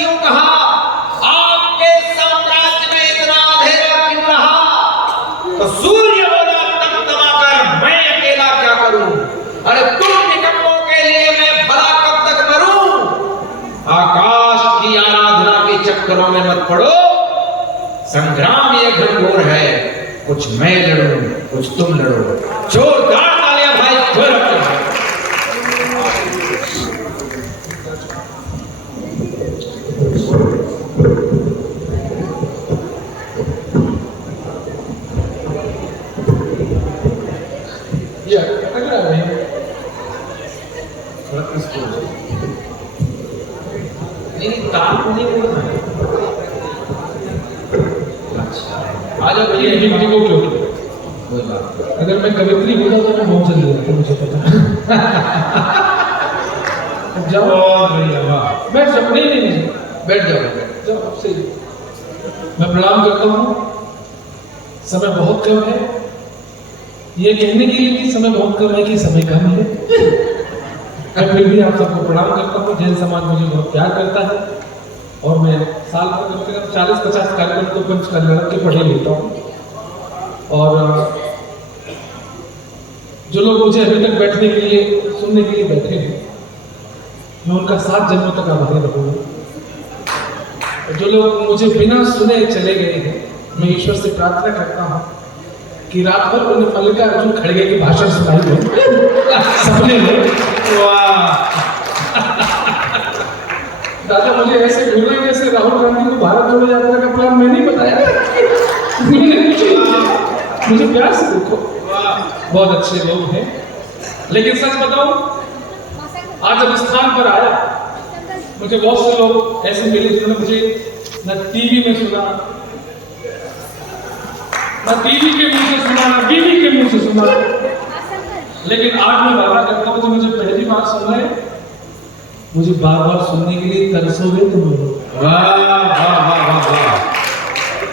यूं कहा, आपके साम्राज्य में इतना अंधेरा क्यों रहा? तो सूर्य बोला तमतमाकर, मैं अकेला क्या करूं? अरे तुम निकम्मों के लिए मैं भला कब तक मरूं? आकाश की आराधना के चक्करों में मत पड़ो। संग्राम ये घनघोर है, कुछ मैं लड़ूं, कुछ तुम लड़ो। जोरदार तालियां भाई, जोर अपने। अगर मैं कवित्री होता तो मैं बहुत जल्दी जाता, मुझे पता। जाओ बैठ जाओ, नहीं बैठ जाओ। जाओ सही। मैं प्रणाम करता हूँ। समय बहुत कम है, ये कहने के लिए कि समय बहुत कम है कि समय कम है। मैं फिर भी आप सबको प्रणाम करता हूँ। जैन समाज मुझे बहुत प्यार करता है और मैं साल भर कम से कम 40-50 कार्यक्रम तो पंच कल्याण के पढ़े लेता हूँ। और जो लोग मुझे अभी तक बैठने के लिए, सुनने के लिए बैठे हैं, मैं उनका 7 जन्मों तक आभारी रहूंगा। जो लोग मुझे बिना सुने चले गए हैं, मैं ईश्वर से प्रार्थना करता हूँ कि रात भर उन्हें मल्लिकार्जुन खड़गे की भाषण सुनाई हो सपने में। दादा मुझे ऐसे भूले जैसे राहुल गांधी को भारत जोड़ो यात्रा का प्लान मैं नहीं बताया। मुझे प्यार से देखो, बहुत अच्छे लोग हैं। लेकिन सच बताऊं, आज जब स्थान पर आया, मुझे बहुत से लोग ऐसे मिले जिन्होंने मुझे न टीवी में सुना, न टीवी के मुंह से सुना, न बीवी के मुंह से सुना। लेकिन आज मैं वादा करता हूं, जो मुझे पहली बार सुन रहे हैं, मुझे बार बार सुनने के लिए तरसोगे तुम लोग। वाह वाह वाह वाह वाह।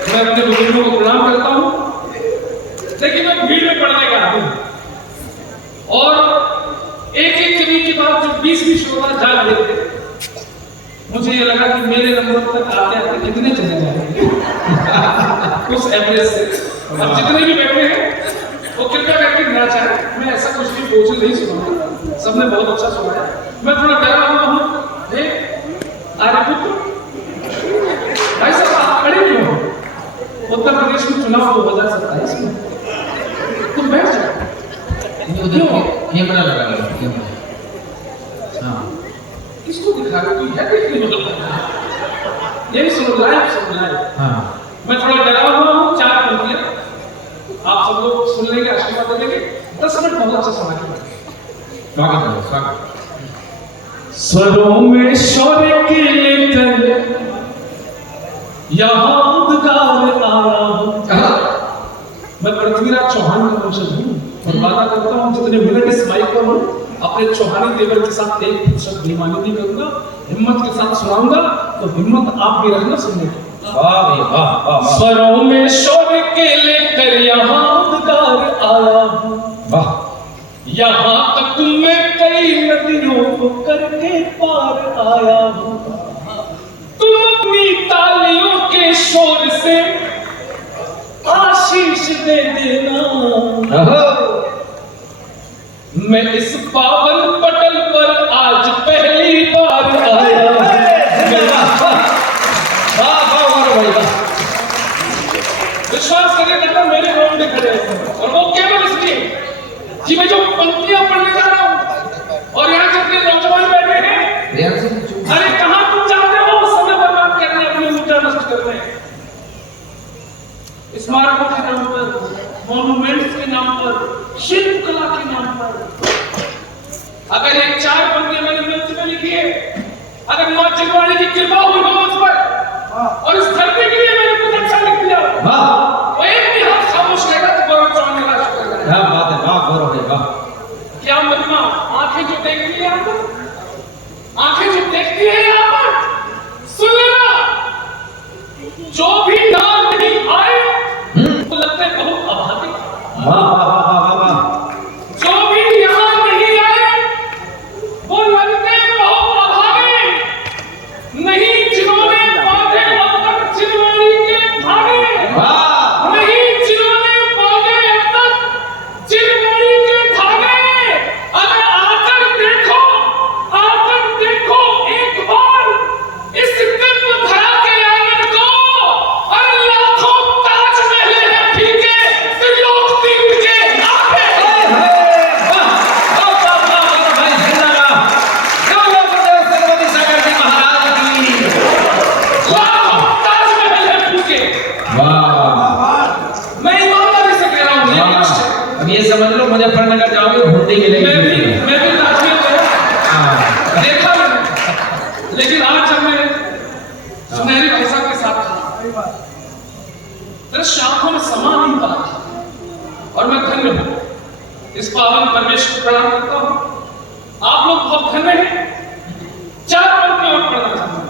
मैं अपने बुजुर्गों को प्रणाम करता हूं, लेकिन मैं भीड़ में पड़ने का आदमी हूं। और एक कवि के बाद जो 20 श्रोता जाग गए थे, मुझे ये लगा कि मेरे नंबर तक आते आते कितने चले जाएंगे उस एवरेज से। अब जितने भी बैठे हैं वो कृपया करके ना चाहे, मैं ऐसा कुछ भी बोझ नहीं सुनाऊंगा, सबने बहुत अच्छा सुना है। मैं थोड़ा डरा हुआ हूँ। आर्यपुत्र भाई साहब आप खड़े क्यों हो? उत्तर प्रदेश में चुनाव 2027 में तुम बैठ जाओ। कैमरा लगा लो, कैमरा। हाँ, किसको दिखा रहे हो? यह देखने में यही सुनो, लाइव। हाँ। मैं थोड़ा डरा हुआ हूँ। 4 पंक्तियां आप सब लोग सुन लेंगे, आशीर्वाद देंगे। 10 मिनट बहुत अच्छा समय है। स्वागत है, स्वागत। स्वरों में शौर्य के लेकर यहाँ उद्गार आया हूँ। मैं पृथ्वीराज चौहान का वंशज हूँ और वादा करता हूँ जितने मिनट इस माइक पर हूँ, अपने चौहानी तेवर के साथ 1% बेईमानी नहीं करूंगा, हिम्मत के साथ सुनाऊंगा। तो हिम्मत आप भी रखना सुनने की। स्वरों में शौर्य के लेकर यहाँ उद्गार आया हूँ। वाह। यहाँ तक मैं कई नदियों को करके पार आया हूँ। तुम अपनी तालियों के शोर से आशीष दे देना। मैं इस पावन पटल पर आज पहली बार आया। विश्वास करें दादा, मेरे रोड में खड़े हैं और वो केवल इसलिए कि मैं जो पंक्तियां पढ़ने जा रहा हूं और यहाँ जितने नौजवान बैठे हैं, अरे कहां तुम जाते हो समय बर्बाद करने, अपनी ऊर्जा नष्ट करने, स्मारकों के नाम पर, मॉन्यूमेंट्स के नाम पर, शिल्प कला के नाम पर। अगर ये 4 पंक्तियां मैंने मंच में लिखी है, अगर मां जगवाड़ी की कृपा हुई हो मुझ पर और इस धरती के लिए मैंने कुछ अच्छा लिख दिया, वो एक भी हाथ खामोश रहेगा तो गौरव चौहान का शुक्र है। क्या बात है, वाह गौरव है, वाह। क्या महिमा, आंखें जो देखती है यहाँ पर, आंखें जो देखती है यहाँ पर, सुन लेना, जो भी नाम नहीं आए वो लगते बहुत अभागे। वाह वाह वाह वाह वाह। जो भी यहाँ नहीं आए वो लगते बहुत अभागे। नहीं जिन्होंने मुजफ्फरनगर जाओगे हुंडी मिलेगी। मैं भी ताजमहल गया, देखा मैंने, लेकिन आज जब मैं सुनहरी भाई साहब के साथ था, दृश्य आंखों में समा नहीं पाता, और मैं धन्य हूं, इस पावन परमेश्वर को प्रणाम करता हूं। आप लोग बहुत धन्य हैं। 4 पंक्तियों में पढ़ना चाहता हूं।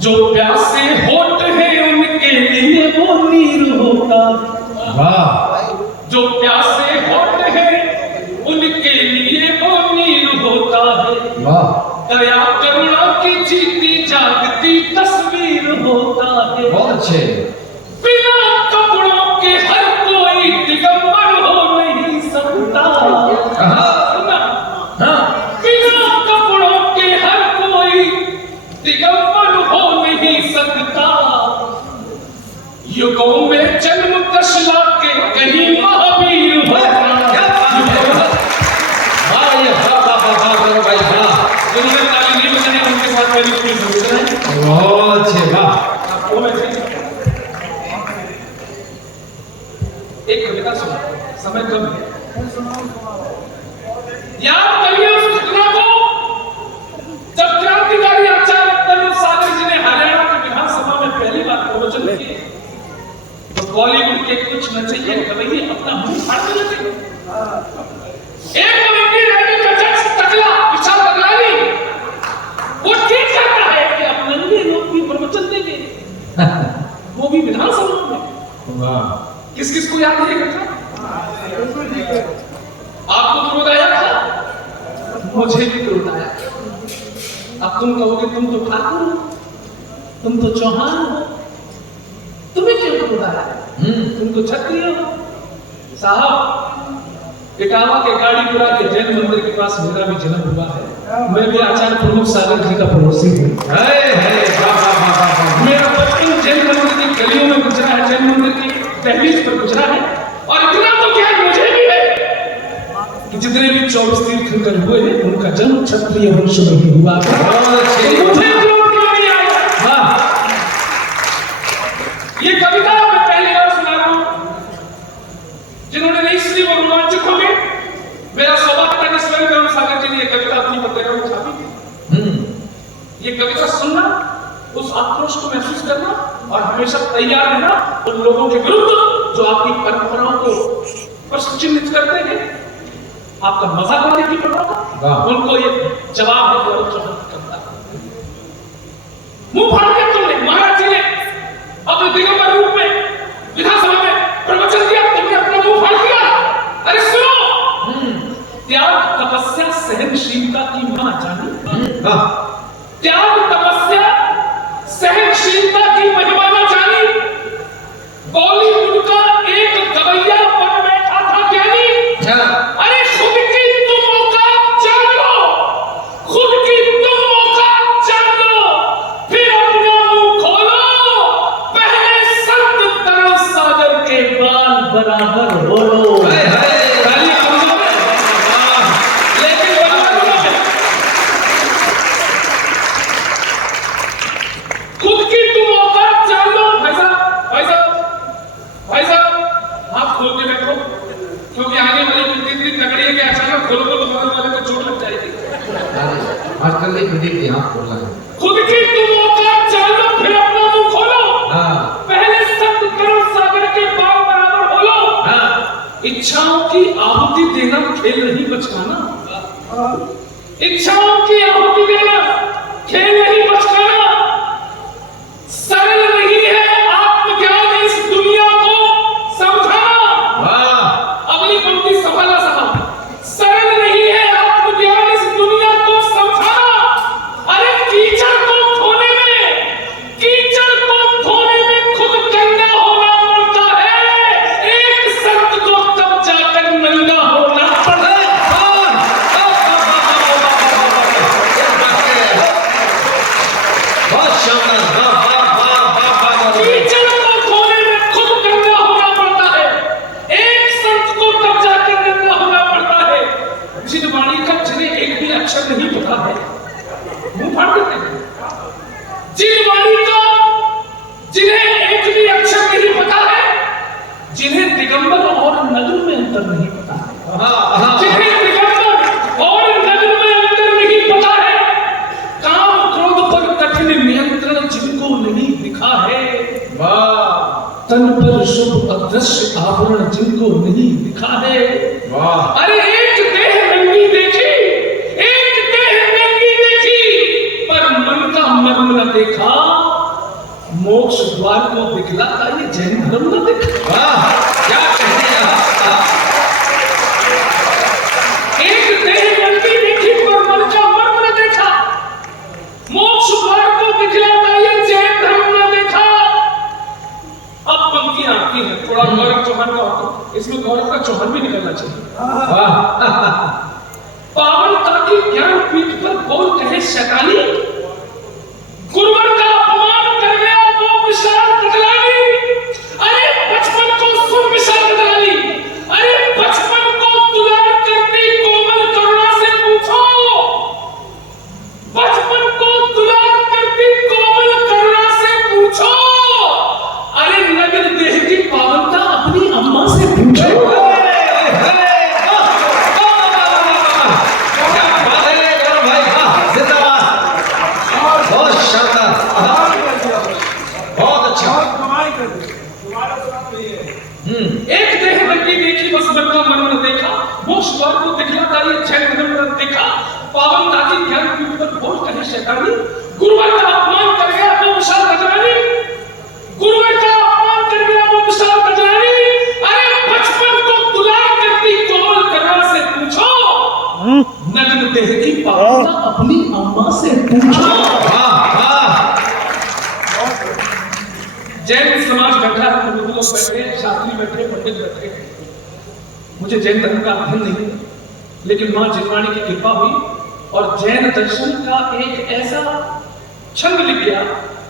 जो प्यासे होठ हैं उनके लिए वो नीर होता है। वाह। जो प्यासे होठ हैं उनके लिए वो नीर होता है। वाह। दया करुणा की जीती जागती तस्वीर होता है। बहुत अच्छे। बिना कपड़ों के हर कोई दिगंबर हो नहीं सकता। बिना कपड़ों के हर कोई दिगंबर हो नहीं सकता। युगों में जन्म कशला के कहीं महावीर होता। जिन्होंने ताली नहीं बजाई उनके साथ मेरी पूरी जरूरत है। बहुत अच्छे। वाह। एक कविता सुना, समय कम है, याद करिए उस घटना को जब क्रांतिकारी आचार्य तरुण सागर जी ने हरियाणा की विधानसभा में पहली बार प्रवचन किए, तो बॉलीवुड के कुछ नचैये कवैये अपना मुंह फाड़ने लगे। एक इंडियन आइडल का जज टकला विशाल बदलानी, वो ठीक कहता है कि आप नंगे लोग भी प्रवचन देंगे, वो भी विधानसभा में। वाह। किस किस को याद है घटना? आपको तो रोद आया था, मुझे भी रोद आया। अब तुम कहोगे तुम तो ठाकुर हो, तुम तो चौहान हो, तुम्हें क्यों रोद आया? तुम तो क्षत्रिय हो। साहब, इटावा के गाड़ीपुरा के जैन मंदिर के पास मेरा भी जन्म हुआ है। मैं भी आचार्य प्रमुख सागर जी का पड़ोसी हूँ। मेरा बचपन जैन मंदिर की गलियों में गुजरा है, जैन मंदिर की दहलीज पर गुजरा है। और इतना तो क्या मुझे भी है कि जितने भी 24 तीर्थंकर हुए हैं उनका जन्म क्षत्रिय वंश में ही हुआ है। मुझे क्यों नहीं आया? ये कविता मैं पहली बार सुना रहा हूं। जिन्होंने नहीं सुनी वो रोमांचित हो गए। मेरा सौभाग्य था कि स्वयं तरुण सागर जी ने ये कविता अपनी पत्रिका में छापी थी। ये कविता सुनना, उस आक्रोश को महसूस करना और हमेशा तैयार रहना उन लोगों के विरुद्ध जो आपकी परंपराओं को प्रश्न चिन्हित करते हैं, आपका मजाक उड़ाने की परंपरा, उनको ये जवाब करता है। मुंह फाड़ दिया तुमने। महाराज जी ने अपने दिगंबर रूप में विधानसभा में प्रवचन दिया, तुमने अपना मुंह फाड़ दिया। अरे सुनो, त्याग तपस्या सहनशीलता की मां जानी। त्याग तपस्या सहनशीलता की महिमा न जानी। बॉलीवुड का एक गवैया बन बैठा था ज्ञानी। अरे खुद की तुम औकात जान लो, खुद की तुम औकात जान लो, फिर अपना मुंह खोलो। पहले संत तरुण सागर के बाल बराबर हो लो। क्योंकि आने वाली प्रतिनिधि तगड़ी है कि अचानक खोलो तो बगल वाले को चोट लग जाएगी। आजकल नहीं प्रतिनिधि हाथ खोलना है। खुद की तुम औकात जान लो, फिर अपना मुंह खोलो। पहले संत तरुण सागर के बाल बराबर हो लो। इच्छाओं की आहुति देना खेल नहीं बचकाना। इच्छाओं की आहुति देना खेल नहीं बचकाना। सरल नहीं है आत्मज्ञान इस दुनिया को समझाना। अगली पंक्ति सफल साहब, सरल नहीं है आत्मज्ञान इस दुनिया को समझाना। अरे कीचड़ को धोने में खुद गंगा होना पड़ता है। एक संत को तब जाकर नंगा होना पड़ता है। तन पर शुभ अदृश्य आवरण जिनको नहीं दिखा है। वाह अरे एक देह नंगी देखी, एक देह नंगी देखी, पर मन का मर्म न देखा। मोक्ष द्वार को दिखलाता ये जैन धर्म न देखा। वाह क्या कहते हैं आप। एक देह नंगी देखी, पर मन का मर्म न देखा। मोक्ष द्वार को दिखलाता ये जैन धर्म न देखा। अब पंक्तियां आती हैं, थोड़ा गौरव चौहान का होता, इसमें गौरव का चौहान भी निकलना चाहिए। वाह पावनता की ज्ञान पीठ पर बोल कहे शैतानी, गुरुवर का अपमान कर गया वो विशाल गजलानी। अरे बचपन को सुन विशाल गजलानी, अरे बचपन को दुलार करती कोमल करुणा से पूछो, बचपन को दुलार करती कोमल करुणा से पूछो। अरे नगर देह की पावनता अपनी अम्मा से पूछो। एक देह नंगी देखी, बस मन का मर्म न देखा। मोक्ष द्वार को दिखलाता ये जैन धर्म न देखा। पावनता की ज्ञान पीठ पर बोल कहे शैतानी, गुरुवर का अपमान कर गया वो विशाल गजरानी, गुरुवर का अपमान कर गया वो विशाल गजरानी। अरे बचपन को दुलार करती कोमल करुणा से पूछो, नग्न देह की पावनता अपनी अम्मा से पूछो। जैन समाज बैठा है, लोग बैठे, शास्त्री बैठे, पंडित बैठे। मुझे जैन धर्म का अध्ययन नहीं, लेकिन मां जिनवाणी की कृपा हुई और जैन दर्शन का एक ऐसा छंद लिख गया,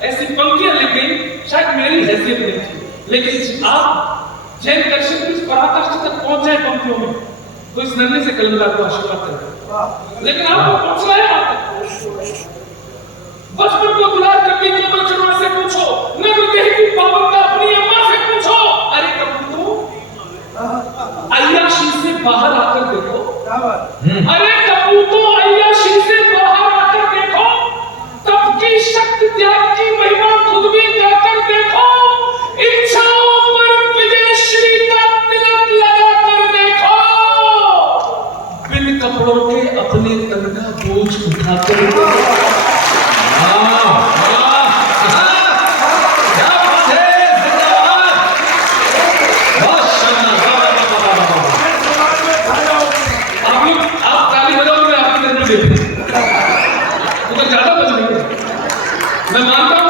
ऐसी पंक्तियां लिख गई, शायद मेरी हैसियत नहीं थी, लेकिन आप जैन दर्शन की पराकाष्ठा तक पहुंच जाए पंक्तियों में, तो इस नन्हे से कलमदार को आशीर्वाद करें। लेकिन आप पहुंच रहे हैं। बचपन को दुलार करके कोमल करुणा से पूछो, नग्न देह की पावनता अपनी अम्मा से पूछो। अरे कपूतो अय्याशी से बाहर आकर देखो, अरे कपूतो अय्याशी से बाहर आकर देखो, तब की शक्ति त्याग की महिमा खुद भी जाकर देखो। इच्छाओं पर विजय श्री का तिलक लगा कर देखो, बिन कपड़ों के अपने तन का बोझ उठाकर देखो। मैं मानता हूं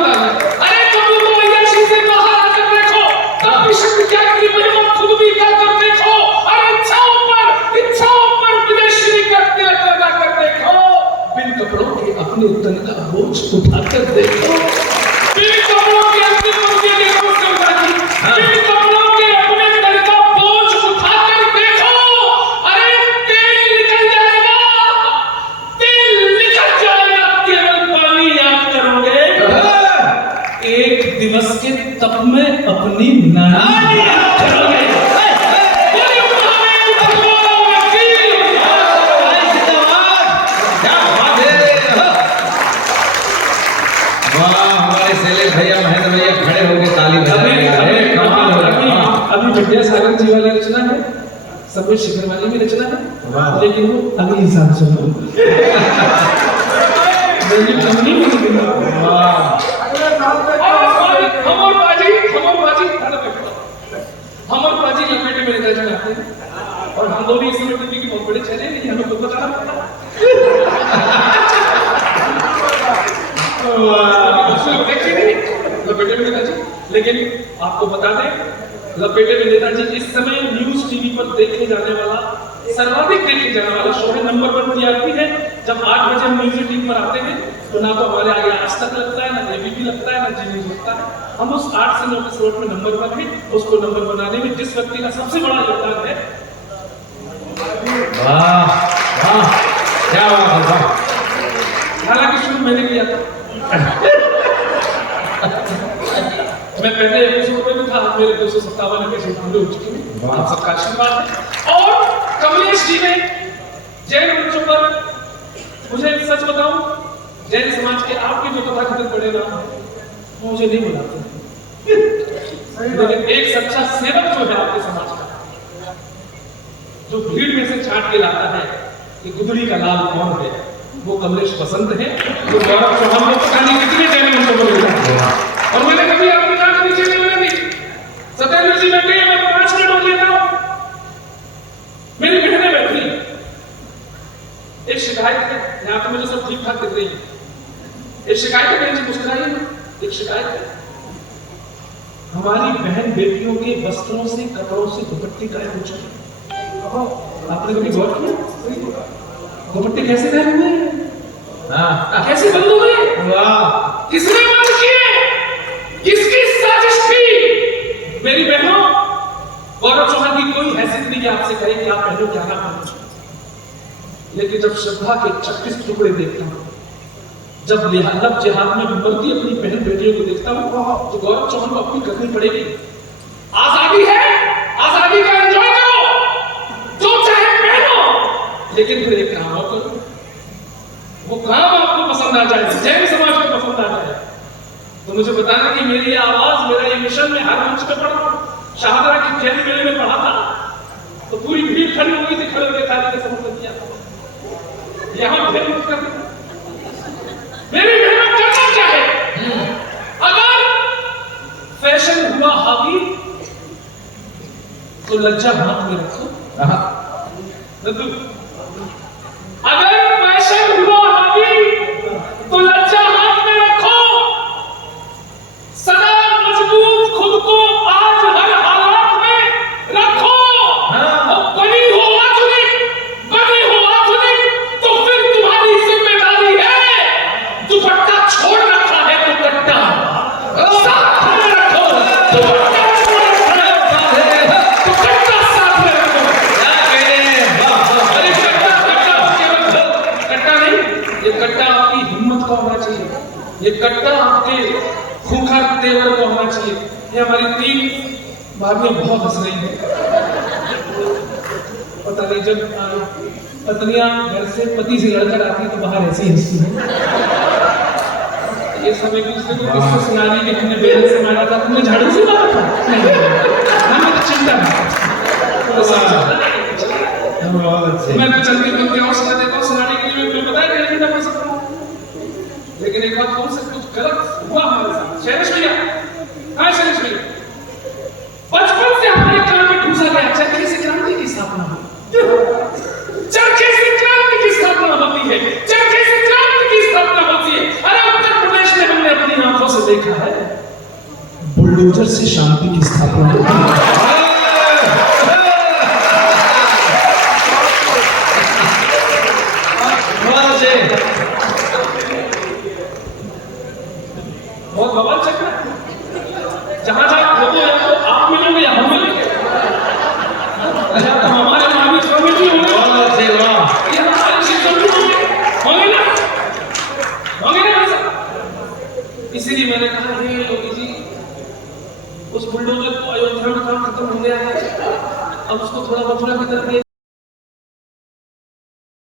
अरे कपूतो अय्याशी से बाहर आकर देखो, तब शक्ति त्याग की महिमा खुद भी जाकर देखो। अरे इच्छाओं पर विजय श्री का तिलक लगा कर देखो, बिन कपड़ों के अपने तन का बोझ उठाकर देखो। बिन कपड़ों के अंतिम पंक्ति देखो उसके बाद, बिन कपड़ों के अपने तन का बोझ उठाकर देखो। अरे तेल निकल जाएगा, केवल पानी याद करोगे। एक दिवस के तप में अपनी नानी याद करोगे। भैया महेंद्र भैया खड़े होके ताली अभी विद्यासागर जी वाली रचना है, समीर शिखर वाली भी रचना है, लेकिन वो अगले साल सुनो। हमर बाजी लपेटे में रहना चाहते हैं, और हम दोनों इस समय टीवी की बहुत बड़े चैनल हैं, हमें तो बताना पड़ता लपेटे में नेताजी। लेकिन आपको बता दें, लपेटे में नेताजी इस समय न्यूज टीवी पर देखे जाने वाला, सर्वाधिक देखे जाने वाला शो है। नंबर 1 टीआरपी है। जब 8 बजे हम न्यूज टीवी पर आते हैं तो ना तो हमारे आगे आज तक लगता है, ना एबीपी लगता है, ना जी न्यूज लगता है। हम उस 8 से 9 के स्लॉट में नंबर 1 है। उसको नंबर बनाने में जिस व्यक्ति का सबसे बड़ा योगदान है, वाह वाह क्या बात है। हालांकि शुरू मैंने किया था, मैं पहले एपिसोड में भी था, मेरे 257 एपिसोड पूरे हो चुके हैं, आप सबका आशीर्वाद है। और कमलेश जी ने जैन बच्चों पर, मुझे सच बताऊं, जैन समाज के आपके जो तथाकथित बड़े नाम हैं वो मुझे नहीं बुलाते। लेकिन एक सच्चा सेवक जो है आपके समाज का, जो भीड़ में से छांट के लाता है कि गुदड़ी का लाल कौन है, वो कमलेश बसंत है, जो गौरव चौहान को पता नहीं कितने चैनल में बोल रहा है। और मैंने कभी आपकी नाक नीचे नहीं होने दी। सत्येंद्र जी बैठे हैं, मैं 5 मिनट हो लेता हूं। मेरी बहनें बैठी, एक शिकायत है, यहाँ पे मुझे सब ठीक ठाक दिख रही है। एक शिकायत है, बहन जी मुस्कुराइए ना। एक शिकायत है, हमारी बहन बेटियों के वस्त्रों से, कपड़ों से दुपट्टे गायब हो चुके हैं। आपने कभी गौर किया दुपट्टे कैसे गायब हुए हैं? कैसे बंद हो गए? किसने बंद किए? किसकी साजिश थी? मेरी बहनों, गौरव चौहान की कोई हैसियत नहीं कि आपसे कहे कि आप पहनो क्या ना पहनो, लेकिन जब श्रद्धा के 36 टुकड़े देखता हूं, जब लब जिहाद में मरती अपनी बहन बेटियों को देखता हूं, तो गौरव चौहान को अपनी करनी पड़ेगी। आजादी है, आजादी का एंजॉय करो, जो चाहे पहनो, लेकिन फिर एक काम और करो, वो काम आपको पसंद आ जाए, जैन समाज को पसंद आ जाए, तो मुझे बताना कि मेरी आवाज, मेरा ये मिशन में हर मंच पे पढ़ रहा हूं। शाहदरा की जैन मेले में पढ़ा था, तो पूरी भीड़ खड़ी हो गई थी, खड़े होकर थाली का समर्थन किया। यहां फिर मत कर, मेरी मेहनत करना चाहे, अगर फैशन हुआ हावी तो लज्जा हाथ में रखो। अगर फैशन हुआ हावी तो लज्जा हाथ में रखो। सदा मजबूत खुद को आज हर हालात में रखो। और बनी हो आधुनिक, तो फिर तुम्हारी जिम्मेदारी है, दुपट्टा छोड़ रखा है तो कट्टा साथ में रखो, दुपट्टा छोड़ रखा है तो कट्टा साथ में रखो। अरे कट्टा नहीं, ये कट्टा आपकी हिम्मत का होना चाहिए, ये कट्टा आपके खूंखार तेवर का होना चाहिए। ये हमारी 3 भाभियां बहुत हंस रही हैं, पता नहीं जब पत्नियां घर से पति से लड़कर आती है तो बाहर ऐसी हंसती है। ये समय दूसरे को किससे सुना रही कि हमने बेल से मारा था, तुमने झाड़ू से मारा था? नहीं, हमें तो चिंता नहीं। मैं तो चलती बनती और सुना देता हूँ, सुनाने के लिए मैं बताया 1.5 घंटा पढ़ सकता हूँ, लेकिन एक बात कौन से कुछ गलत हुआ हमारे साथ। शैलेश भैया, हाँ शैलेश भैया, बचपन से हमारे कान में घुसा गया चरखे से क्रांति की स्थापना हुई, चरखे से क्रांति की स्थापना होती है, चरखे से क्रांति की स्थापना होती है। अरे उत्तर प्रदेश में हमने अपनी आंखों से देखा है, बुलडोजर से शांति की स्थापना होती है। बहुत बवाल चल रहा है, जहां जहां खोदो या तो आप मिलोगे या हम मिलेंगे, या तो हमारे मानवीय कमेटी होंगे, या हमारे शिक्षक होंगे ना, इसीलिए मैंने कहा हे योगी जी, उस बुलडोजर को अयोध्या में काम खत्म हो गया है, अब उसको थोड़ा मथुरा की तरफ